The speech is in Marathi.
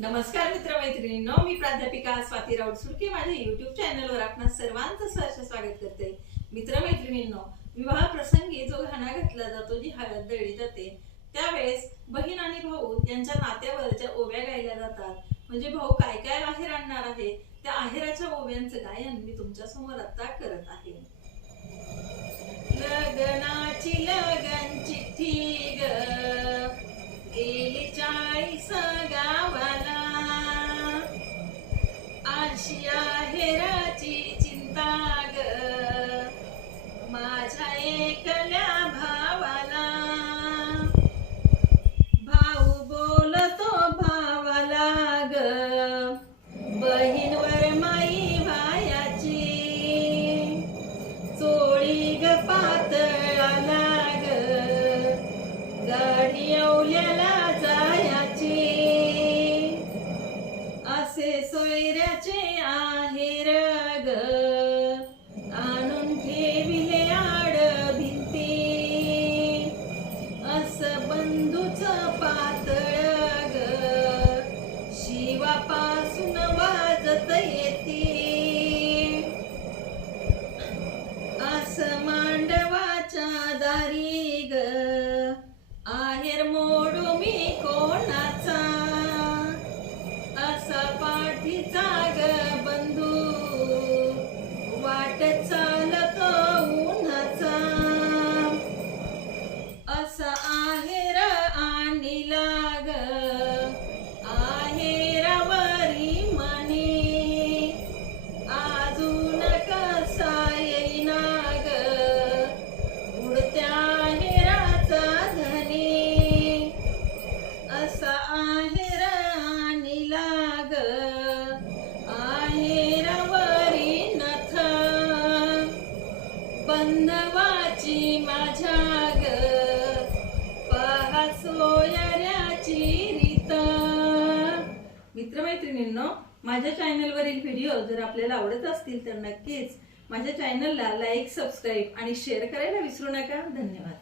नमस्कार मित्रमैत्रिणींनो, मी प्राध्यापिका स्वाती राऊत सुर्के माझ्या YouTube चॅनलवर आपणा सर्वांचं सहर्ष स्वागत करते। मित्रमैत्रिणींनो, विवाह प्रसंगी जो घाणा घातला जातो, जी हळद दळली जाते, त्यावेळेस बहीण आणि भाऊ यांच्या नात्यावरच्या ओव्या गायल्या जातात। म्हणजे भाऊ काय काय आहेर आणणार आहे, त्या आहेराच्या ओव्यांचं गायन मी तुमच्या समोर आता करत आहे। लगनाची लगन चिठ्ठी ग गेली 40 गावाला, आशी आहेराची चिंता ग माझ्या एकल्या भावाला। भाऊ बोलतो भावाला ग बहीणवर माई भायाची, चोळी ग पातळाला ग गाडी येवल्याला जायाची, असे सोयऱ्याचे आहेर ग आणून ठेविले आड भिंती, असं बंधूच पातळ ग शिवापासून वाजत येते, असं मांडवाच्या दारी ग आहेर मोडू मी कोणाचा, असा पाठीचा ग बंधू वाट चालतो उन्हाचा, असा आहेर आणिला ग आहेरावरी म्हणे, अजून कसा येईना ग उडत्या आहेराचा धनी, असा आहेर आणिला ग आहेरावरी नथ, बंधवाची माझ्या ग पहा सोयऱ्याची रीत। मित्रमैत्रिणींनो, माझ्या चॅनलवरील व्हिडिओ जर आपल्याला आवडत असतील तर नक्कीच माझ्या चॅनलला लाईक, सबस्क्राईब आणि शेअर करायला विसरू नका। धन्यवाद।